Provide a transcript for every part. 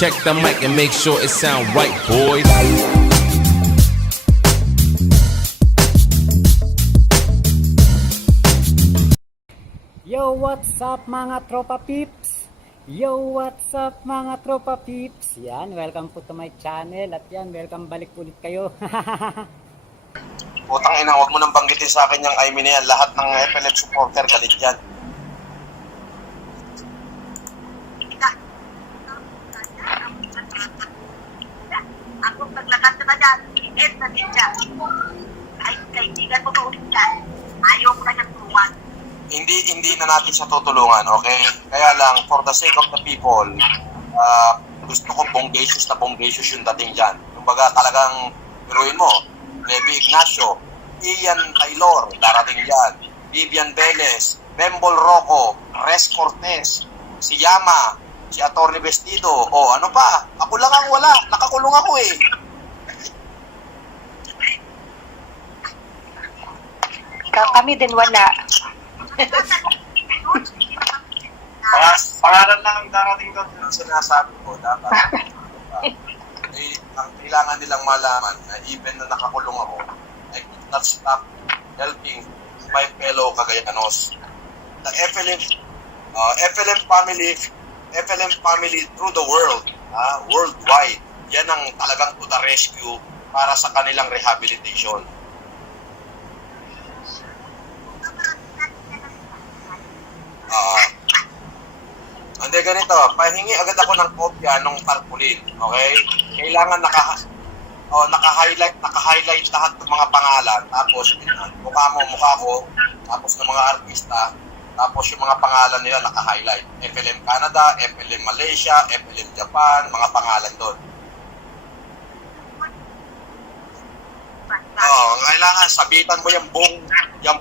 Check the mic and make sure it sound right, boys. Yo, what's up mga tropa peeps? Yo, what's up mga tropa peeps? Yan, welcome po to my channel. At yan, welcome balik ulit kayo. Putang ina, huwag mo nang banggitin sa akin yung I mean yan. Lahat ng FLF supporter galit yan. Ako paglakas na dyan, iit na din siya. Ay, kaibigan mo pa ulit dyan. Ayaw ko na siyang turuan. Hindi na natin siya tutulungan, okay? Kaya lang, for the sake of the people, gusto ko bonggacious yung dating dyan. Kumbaga talagang, piruin mo, Levi Ignacio, Ian Taylor, darating dyan, Vivian Velez, Bembol Rocco, Res Cortez, si Yama, si Atty. Vestido, o ano pa, ako lang ang wala, nakakulong ako eh. Kami din wala. Pangalan lang ang darating doon. Ang sinasabi ko, dapat ang kailangan nilang malaman na even na nakakulong ako, I could not stop helping my fellow Cagayanos. The FLM family through the world, worldwide, yan ang talagang to the rescue para sa kanilang rehabilitation. Hindi ganito, pahingi agad ako ng kopya ng tarpaulin, okay? Kailangan naka-highlight lahat ng mga pangalan, tapos mukha ko, tapos ng mga artista, tapos yung mga pangalan nila naka-highlight. FLM Canada, FLM Malaysia, FLM Japan, mga pangalan doon. Kailangan sabitan mo yung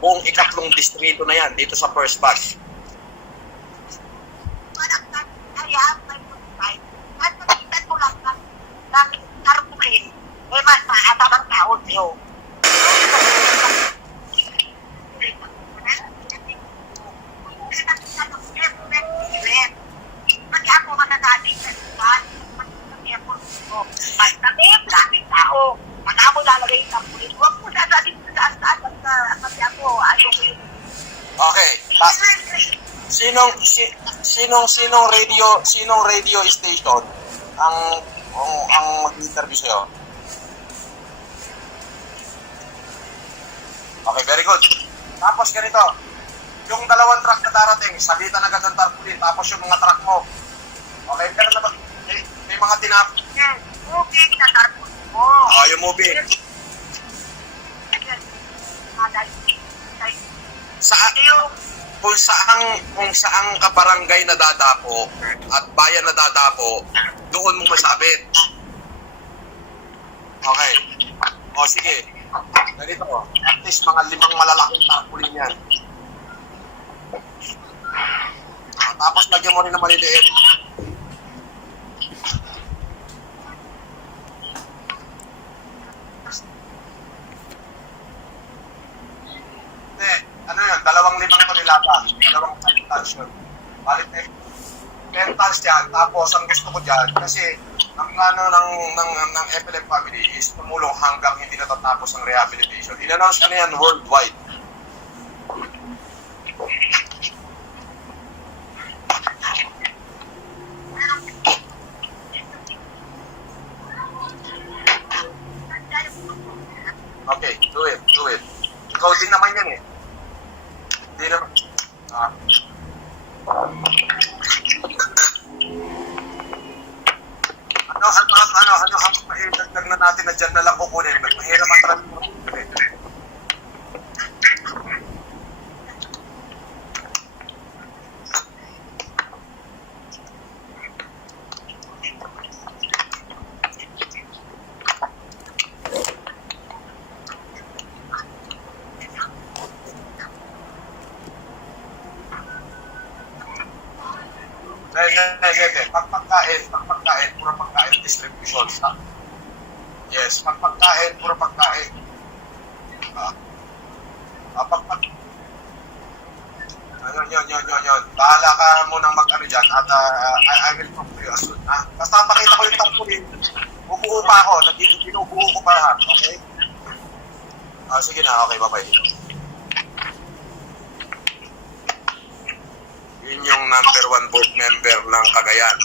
buong ikatlong distrito na yan dito sa first batch. Kaya, may pagkain. At pagkitan mo lang ng tarpulin, eh mas maatab ang tao niyo. Pag ako matataging sa lugar, mas daming tao. Ako lalagay yung tarpulin. Huwag mo sasabing sa saan pag ako ayaw ko yun. Okay. Sinong radio station ang mag-interview sa'yo? Okay, very good. Tapos ganito, yung dalawang truck na darating, sabitan agad ng tarpaulin, tapos yung mga truck mo. Okay, pero na ba? May mga Yes, moving na tarpulin mo. yung movie. Kung saang kabarangay na dadapo at bayan na dadapo, doon mo masabit. Okay. O sige. Ganito, at least mga 5 malalaking tarpaulin yan. Tapos lagyan mo rin ng maliliit. Ano yun, 2 ito nilata. 2 tons yun. Balik 10 tons yan. Tapos ang gusto ko dyan, kasi ang plano ng FLM family is tumulong hanggang hindi natatapos ang rehabilitation. In-announce ko na yan worldwide. Okay, do it. Ikaw din naman yan eh. Hindi naman. Ano ang mahirap na natin na dyan na lang kukunin? Mahirap ang transport. Pagpagkain, pura pagkain, distribution. Yes, pagpagkain, pura pagkain. Yun. Bahala ka munang mag-ano dyan at I will talk to you as soon. Basta pakita pa ako. Binubuo ko pa lahat. Okay? Sige na. Okay, bye-bye. Yun yung number 1 board member ng Cagayan,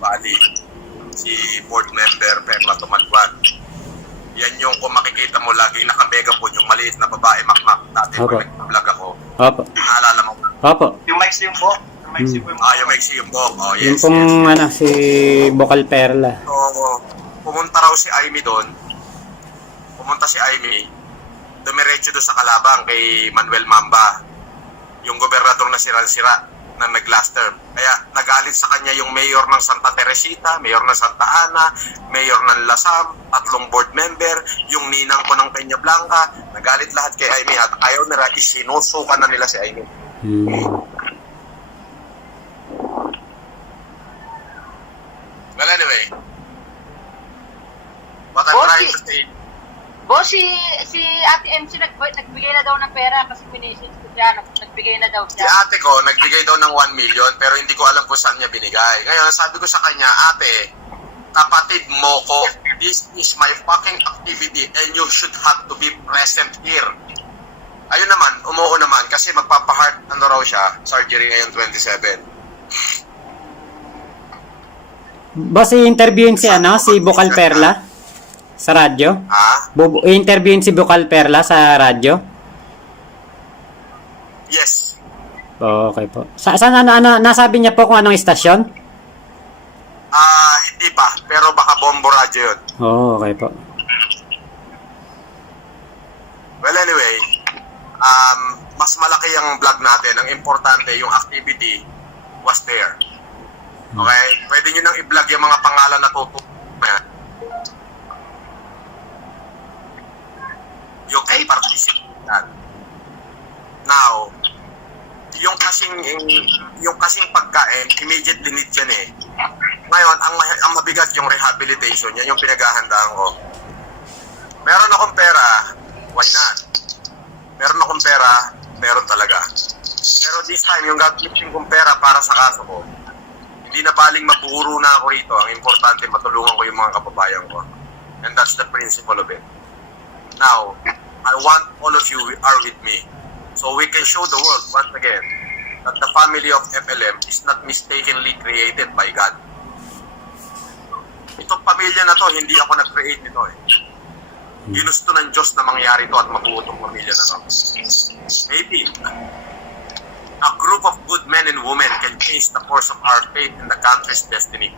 Bali. Si board member Perla Tumadwan. Yan yung kung makikita mo laging naka-megaphone, yung maliit na babae makmak. Dati Opo. pag nag-vlog ako. Opo. Naalala mo? Opo. Yung mic yung po? Yung mic yung yung mic yung po. Oh, Yung yes, pong yes. ano, si Bokal Perla. So, pumunta raw si Aimee doon. Pumunta si Aimee. Dumiretso doon sa kalabang kay Manuel Mamba. Yung gobernador na sira-sira na nag-last term. Kaya nagalit sa kanya yung mayor ng Santa Teresita, mayor ng Santa Ana, mayor ng Lasam, 3 board member, yung ninang ko ng Peña Blanca. Nagalit lahat kay Aimee at ayaw nila, isinusukan na nila si Aimee. Well, anyway, what I'm trying to say, Boss, si Ate MC nagbigay na daw ng pera kasi minisis ko siya. Nagbigay na daw si siya. ate ko, nagbigay daw ng 1 million pero hindi ko alam kung saan niya binigay. Ngayon, sabi ko sa kanya, ate, kapatid mo ko, this is my fucking activity and you should have to be present here. Ayun naman, umuo naman kasi magpapa-heart ano raw siya, surgery ngayon 27. Boss, i-interviewin si ano, si Bokal Perla sa radyo. Ha? I-interviewin si Bokal Perla sa radyo. Yes. Okay po. Saan nasabi niya po kung anong istasyon? Hindi pa, pero baka Bombo Radio yun. Okay po. Well, anyway, mas malaki ang vlog natin. Ang importante, yung activity was there. Okay? Pwede nyo nang i-vlog yung mga pangalan na tutunan. You can participate in that. Now, yung kasing pagkain, immediately need yan eh. Ngayon, ang mabigat yung rehabilitation, yan yung pinaghahandaan ko. Meron akong pera, why not? Meron akong pera, meron talaga. Pero this time, yung gagamitin kong pera para sa kaso ko, hindi na baling maburo na ako rito. Ang importante, matulungan ko yung mga kababayan ko. And that's the principle of it. Now, I want all of you are with me. So we can show the world once again that the family of FLM is not mistakenly created by God. Itong pamilya na to, hindi ako nag-create nito eh. Ginusto ng Diyos na mangyari to at mabuo itong pamilya na to. Maybe a group of good men and women can change the course of our faith and the country's destiny.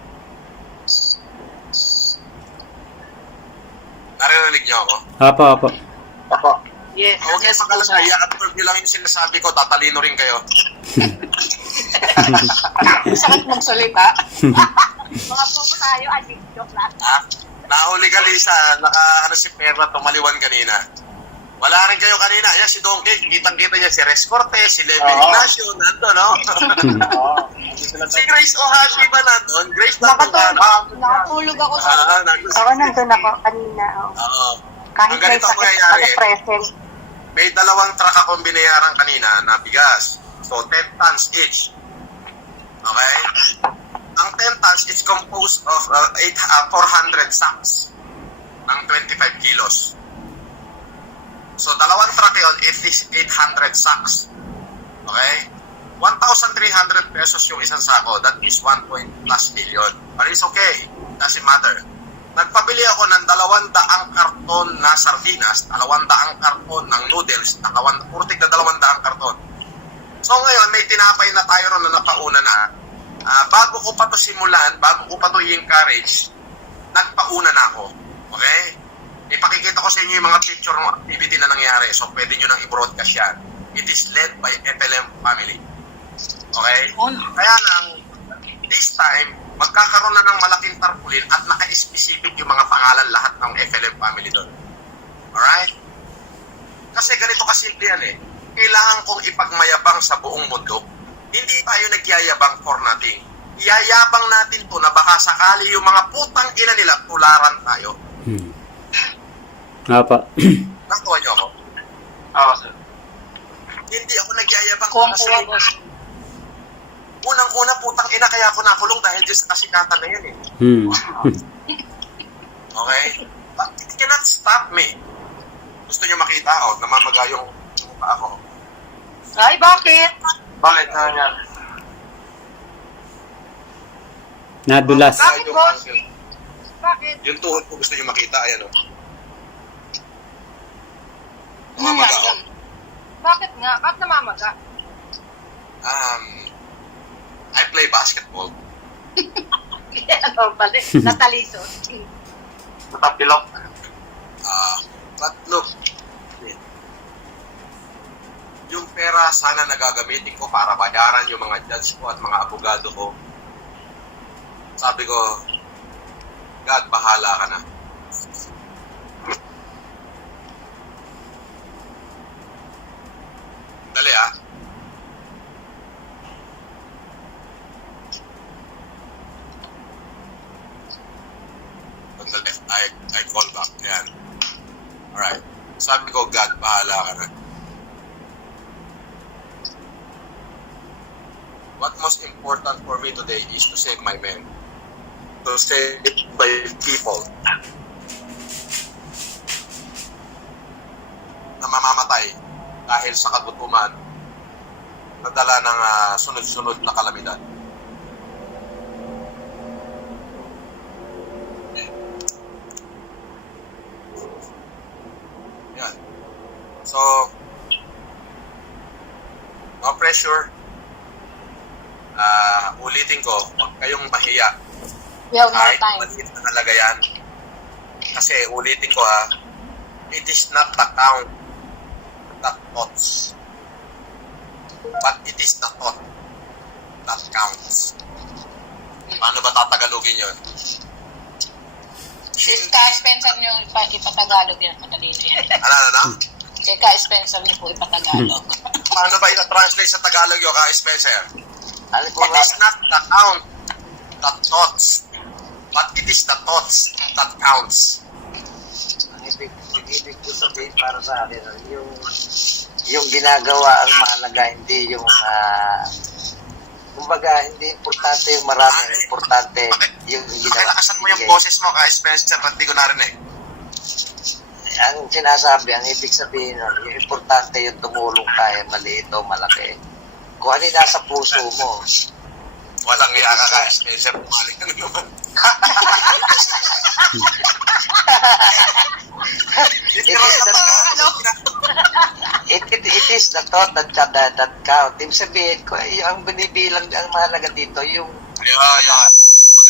Naririnig niyo ako? Opo. Yes. Huwag kayo magalala, i-absorb nyo lang yung sinasabi ko, tatalino rin kayo. Sakit magsalita. Mga pumo tayo, ay joke lang. Nahuli ka, Lisa, si Perla tumaliwan kanina. Wala rin kayo kanina. Yan, si Donkey, kitang-kita niya si Res Cortez, si Levi Ignacio, nandun, no? Si Grace Ohashi ba nandun? Grace nandun ka, no? Nakatulog ako sa... Ako nandun ako kanina. Oo. Kahit Ang may ganito ang sakit mangyayari, ako present. may 2 truck akong binayaran kanina na bigas. So, 10 tons each. Okay? Ang 10 tons is composed of 400 sacks ng 25 kilos. So, 2 truck yun, it is 800 sacks. Okay? 1,300 pesos yung isang sako. That is 1+ million. But it's okay. Doesn't matter. Nagpabili ako ng 200 karton na sardinas, 200 karton ng noodles, purtig na 200 karton. So ngayon, may tinapay na tayo ron na napauna na. Bago ko pa to simulan, bago ko pa to i-encourage, nagpauna na ako. Okay? Ipakikita ko sa inyo yung mga picture ng activity na nangyari. So pwede nyo nang i-broadcast yan. It is led by FLM family. Okay? Kaya lang, this time, magkakaroon na ng malaking tarpaulin at naka-specific yung mga pangalan lahat ng FLM family doon. Alright? Kasi ganito kasimple yan eh. Kailangan kong ipagmayabang sa buong mundo. Hindi tayo nagyayabang for nothing. Iyayabang natin to na baka sakali yung mga putang ina nila tularan tayo. Opo. Nakuha niyo ako? Oo, sir. Hindi ako nagyayabang Kuwang kasi kuwa, boss. unang-una putang ina kaya ako nakulong dahil just sa kasikatan na yan eh. Okay? cannot stop me. Gusto niyo makita? Namamaga yung mukha ako. Ay, bakit? Bakit na yan? Nadulas. Bakit, boss? Bakit? Yung tuhod ko gusto niyo makita, ayan o. Ano Namamaga yan? ako. Bakit nga? Bakit namamaga? I play basketball. Ano pala? Nataliso. Matapilok. But look, yung pera sana nagagamitin ko para bayaran yung mga judge ko at mga abogado ko. Sabi ko, God, bahala ka na. Dali Sandali, I call back. Ayan. Alright. Sabi ko, God, bahala ka na. What most important for me today is to save my men. To save my people. Na mamamatay dahil sa kagutuman na dala ng sunod-sunod na kalamidad. Yan. So, no pressure. Ulitin ko, huwag kayong mahiya. We have more Kahit time. maliit na talaga yan. Kasi ulitin ko it is not the count that counts. But it is the thought that counts. Paano ba tatagalogin yun? Si Ka Spencer niyo ipatagalog yan, madali na yan. Ano? Si Ka Spencer niyo po ipatagalog. Paano ba ita-translate sa Tagalog yung Spencer? Ano po It ba? is not the count that thoughts, but it is the thoughts that counts. Ang ibig ko sabihin para sa akin, yung ginagawa ang mahalaga, hindi yung kumbaga, hindi importante yung marami, importante yung ginagawa. Pakilakasan mo yung boses mo, Spencer, at di ko narinig. Ang sinasabi, ang ibig sabihin nun, yung importante yung tumulong tayo, maliit o malaki. Kung ano yung nasa puso mo. Walang iya ka, Spencer, pumalik ka na naman. It is the thought that count. Ibig sabihin ko, ang binibilang, ang mahalaga dito, yung Yeah. puso mo.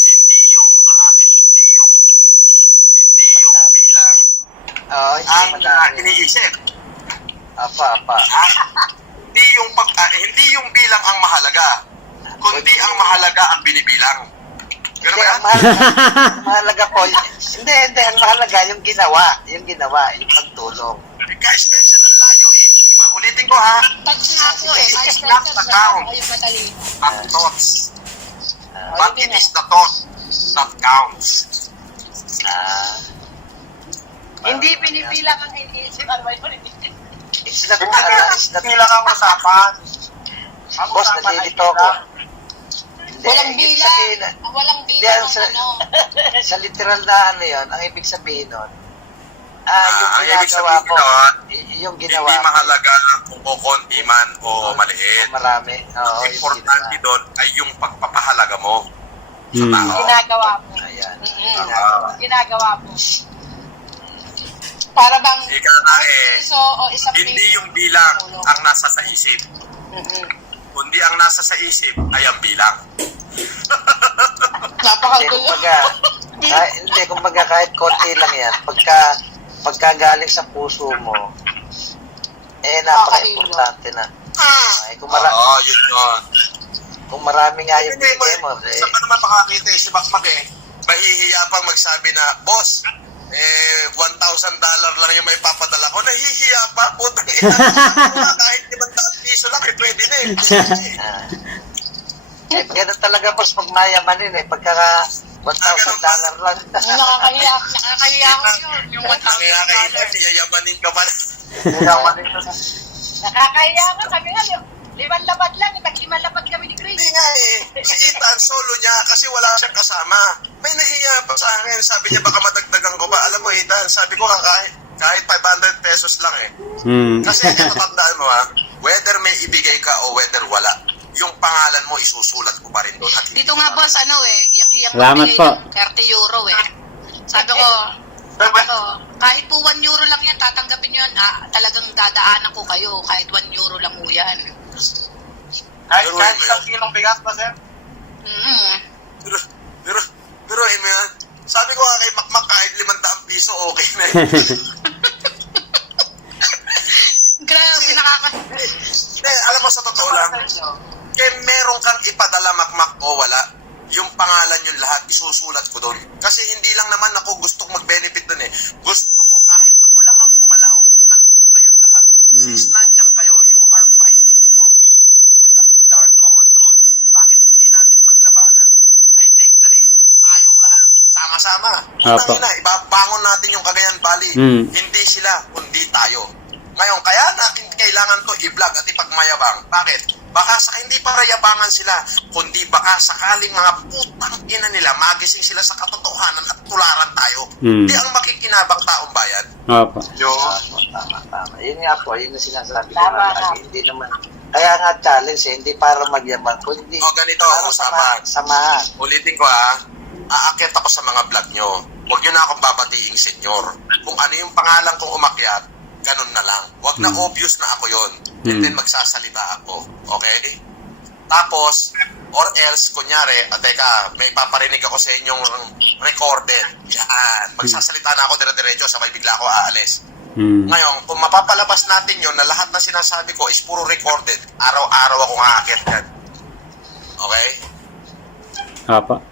Hindi yung bilang Oo, hindi ang madami. iniisip. Apa. Hindi yung bilang ang mahalaga, kundi ang mahalaga ang binibilang. Pero Hindi, ba ang yan? mahalaga po, hindi, ang mahalaga yung ginawa, yung pagtulong. Spencer, ang layo eh. Ulitin ko Touch nga po eh. Ka It's not Spencer, the count. kayo madali na. At thoughts. Ah, But it is the thought that counts. Hindi pinipilang ang iniisip. Ano ba yun? It's not, Bilang ang usapan. boss, nalilito ko. Hindi, Walang ibig bilang. sabihin, Walang Hindi, bilang ang ng sa- ano. sa literal na ano yun, ang ibig sabihin nun, yung Ang ibig ginagawa sabihin ko, nun, yung ginawa Hindi ko, mahalaga kung kukunti man o maliit. marami. Oo, Ang importante doon ay yung pagpapahalaga mo sa tao. Ginagawa mo. Ayan. Ginagawa mo. Para bang Ika na piso o isang hindi piso. yung bilang ang nasa sa isip, kundi ang nasa sa isip ay ang bilang. Hindi, Napakagulo. kumbaga kahit konti lang yan, pagka galing sa puso mo, napaka-importante na. Kung marami nga yung Hindi mo, bigay mo, saan ka naman makakita si Bakmak mahihiya pang magsabi na, boss, $1,000 lang yung may papadala ko, nahihiya pa, putang ina, kahit 500 piso lang, pwede na ganun talaga boss, pag mayamanin pagka $1,000 lang. Nakakahiya ko yun. Yung Nahihiya ka ito, yayamanin ka pala. Nakakahiya ka. Kami nga, 5 lapad lang. Tag-5 lapad kami ni Chris. Hindi nga Si Ethan, solo niya kasi wala siyang kasama. May nahiya pa sa akin. Sabi niya baka madagdagan ko pa. Alam mo, Ethan, sabi ko kahit 500 pesos lang eh. Kasi ito tandaan mo whether may ibigay ka o whether wala, yung pangalan mo isusulat ko pa rin doon. At Dito nga boss, hiyang-hiyang Salamat magbigay po. ng 30 euro eh. Sabi ko, kahit po 1 euro lang yan, tatanggapin nyo yan. Talagang dadaanan ko kayo. Kahit 1 euro lang po yan. Kahit isang kilong bigas pa, sir? Pero mo yan. Sabi ko nga kay Makmak, kahit 500 piso, okay na. Grabe, Alam mo, sa totoo lang, meron kang ipadala, Makmak, o wala, yung pangalan yung lahat, isusulat ko doon. Kasi hindi lang naman ako gustong mag-benefit doon eh. Gusto ko, kahit ako lang ang gumalaw, nandun kayong lahat. Since nandiyan kayo, you are fighting for me with our common good. Bakit hindi natin paglabanan? I take the lead. Tayong lahat. Sama-sama. Apo. Ibabangon natin yung Cagayan Valley. Hindi sila, kundi tayo. Ngayon, kaya natin kailangan to i-vlog at ipagmayabang. Bakit? Baka hindi para yabangan sila, kundi baka sakaling mga putang ina nila, magising sila sa katotohanan at tularan tayo. Hindi ang makikinabang taong bayan. Opo. Tama. Yun nga po, yun yung sinasabi ko lagi. Hindi naman. Kaya nga challenge hindi para magyabang, kundi Ganito, para usapan. samahan. Ulitin ko aakit ako sa mga vlog nyo. Huwag nyo na akong babatiin, senyor. Kung ano yung pangalan kong umakyat, ganun na lang. Huwag na obvious na ako yon. And then magsasalita ako. Okay? Tapos, or else, kunyari, teka, may paparinig ako sa inyong recorded. Yan. Magsasalita na ako dire-diretso, sabay bigla ako aalis. Ngayon, kung mapapalabas natin yon na lahat na sinasabi ko is puro recorded, araw-araw akong aakit yan. Okay? Opo.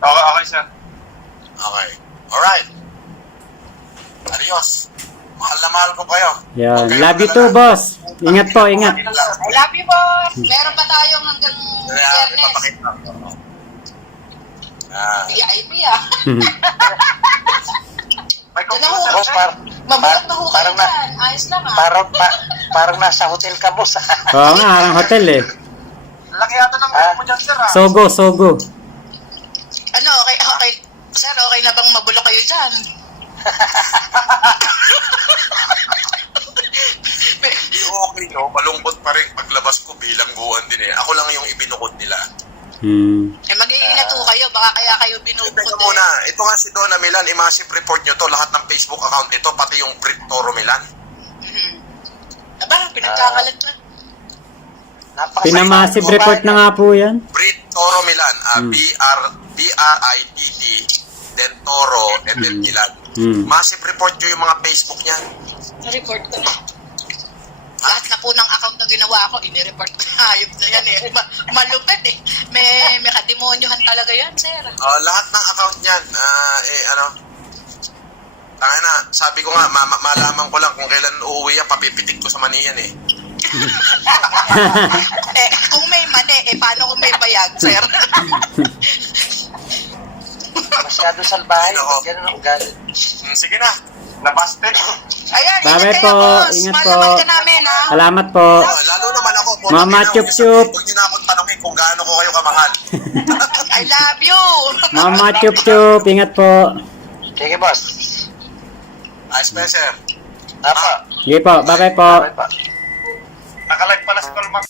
Okay, sir. Okay. Alright. Adios. Mahal na mahal ko kayo. Yan. Okay, Love you too, boss. Ingat po, ingat. I love you boss. Meron pa tayong hanggang Kaya, Biyernes. ipapakita ko. Ah. VIP May Boss, Mabuhat na ho kayo parang dyan. Ayos lang parang nasa hotel ka, boss. Oo nga, harang hotel eh. Laki yata ng grupo mo dyan, sir. Sogo. Okay. Sir, okay na bang mabulok kayo dyan? Okay, no? Malungkot pa rin paglabas ko bilang guwan din eh. Ako lang yung ibinukod nila. Mag-iingat ho kayo. Baka kaya kayo binubukod Teka muna, ito nga si Donna Milan, i-massive report nyo to, lahat ng Facebook account nito, pati yung Brit Toro Milan. Aba, pinagkakalat na. Pinamassive report na nga po yan. Brit Toro Milan, B-R-I-T-T, then Toro, and then Milan. Massive report nyo yung mga Facebook niya. Na-report ko na. Lahat na po ng account na ginawa ko, ini-report ko na. Hayop na yan eh. Malupit eh. May kademonyohan talaga yan, sir. Lahat ng account niyan, sabi ko nga, malaman ko lang kung kailan uuwi yan, papipitik ko sa maniyan eh. Kung may mani, paano kung may bayag, sir? Masyado salbahe. Ganun ang ugali. Sige na, nabasted. Ayan, Bye ingat po, kayo, boss. ingat Malaman po. ka namin, ha? Salamat po. Lalo naman ako. Mama Chup-Chup. Huwag niyo na akong tanongin kung gaano ko kayo kamahal. I love you. Mama Chup-Chup, ingat po. Sige, boss. Spencer. Apa. Sige po, bye-bye po. Bye pa. Nakalag pala sa Tolmak.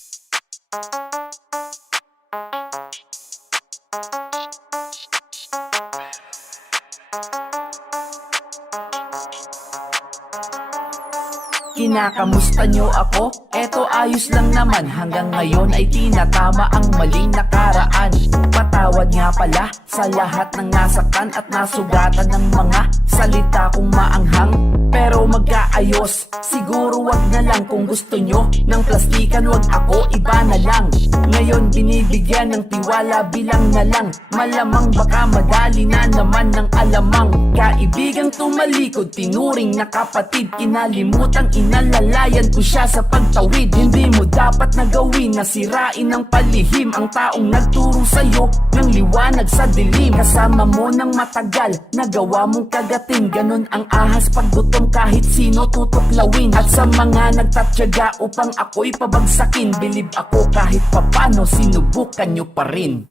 Kinakamusta nyo ako? Eto ayos lang naman. Hanggang ngayon ay tinatama ang maling nakaraan. Patawad nga pala sa lahat ng nasaktan at nasugatan ng mga salita kong maanghang. Pero magkaayos, siguro wag na lang. Kung gusto nyo ng plastikan, wag ako, iba na lang. Ngayon binibigyan ng tiwala, bilang na lang. Malamang baka madali na naman ng alamang. Kaibigang tumalikod, tinuring na kapatid. Kinalimutang inalalayan ko siya sa pagtawid. tumawid. Hindi mo dapat na gawin na sirain ng palihim ang taong nagturo sa'yo ng liwanag sa dilim. Kasama mo ng matagal, nagawa mong kagatin. Ganon ang ahas pag gutom, kahit sino tutuklawin. At sa mga nagtatyaga upang ako'y pabagsakin, bilib ako kahit papano sinubukan nyo pa rin.